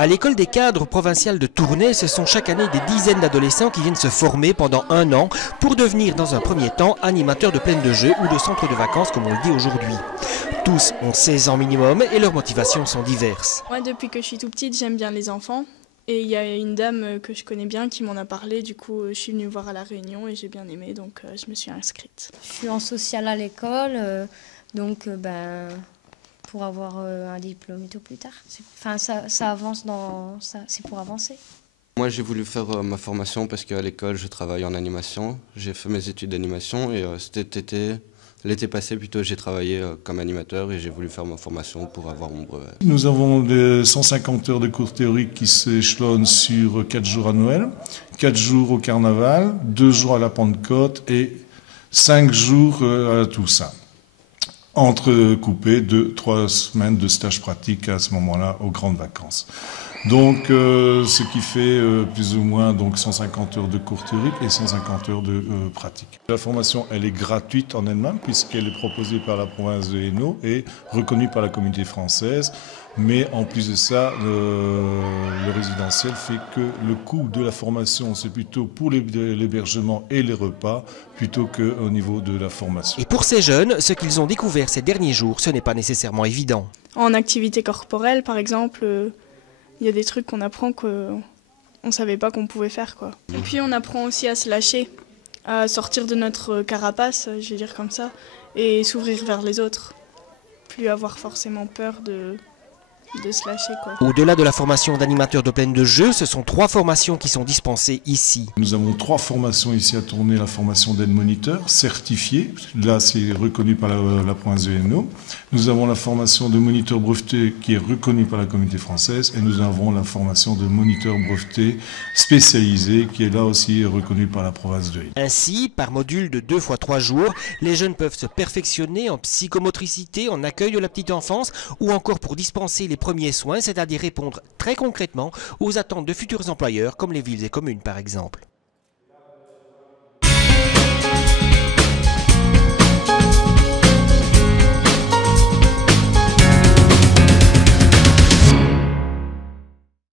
À l'école des cadres provinciales de Tournai, ce sont chaque année des dizaines d'adolescents qui viennent se former pendant 1 an pour devenir dans un premier temps animateurs de plaine de jeux ou de centres de vacances comme on le dit aujourd'hui. Tous ont 16 ans minimum et leurs motivations sont diverses. Moi, depuis que je suis tout petite, j'aime bien les enfants. Et il y a une dame que je connais bien qui m'en a parlé, du coup je suis venue voir à la réunion et j'ai bien aimé, donc je me suis inscrite. Je suis en social à l'école, donc pour avoir un diplôme et tout plus tard. Enfin, ça avance c'est pour avancer. Moi j'ai voulu faire ma formation parce qu'à l'école je travaille en animation. J'ai fait mes études d'animation et l'été passé plutôt, j'ai travaillé comme animateur et j'ai voulu faire ma formation pour avoir mon brevet. Nous avons des 150 heures de cours théoriques qui s'échelonnent sur 4 jours à Noël, 4 jours au Carnaval, 2 jours à la Pentecôte et 5 jours à la Toussaint. Entrecoupés de 3 semaines de stage pratique à ce moment-là aux grandes vacances. Donc, ce qui fait plus ou moins donc 150 heures de cours théoriques et 150 heures de pratique. La formation, elle est gratuite en elle-même puisqu'elle est proposée par la province de Hainaut et reconnue par la communauté française. Mais en plus de ça, le résidentiel fait que le coût de la formation, c'est plutôt pour l'hébergement et les repas, plutôt qu'au niveau de la formation. Et pour ces jeunes, ce qu'ils ont découvert ces derniers jours, ce n'est pas nécessairement évident. En activité corporelle, par exemple, il y a des trucs qu'on apprend qu'on ne savait pas qu'on pouvait faire, quoi. Et puis on apprend aussi à se lâcher, à sortir de notre carapace, je vais dire comme ça, et s'ouvrir vers les autres. Plus avoir forcément peur de se lâcher, quoi. Au-delà de la formation d'animateur de plaine de jeux, ce sont 3 formations qui sont dispensées ici. Nous avons 3 formations ici à Tournai, la formation d'aide-moniteur certifié, là c'est reconnu par la province de Hainaut. Nous avons la formation de moniteur breveté qui est reconnue par la communauté française et nous avons la formation de moniteur breveté spécialisé qui est là aussi reconnue par la province de Hainaut. Ainsi, par module de 2 fois 3 jours, les jeunes peuvent se perfectionner en psychomotricité, en accueil de la petite enfance ou encore pour dispenser les premiers soins, c'est-à-dire répondre très concrètement aux attentes de futurs employeurs comme les villes et communes par exemple.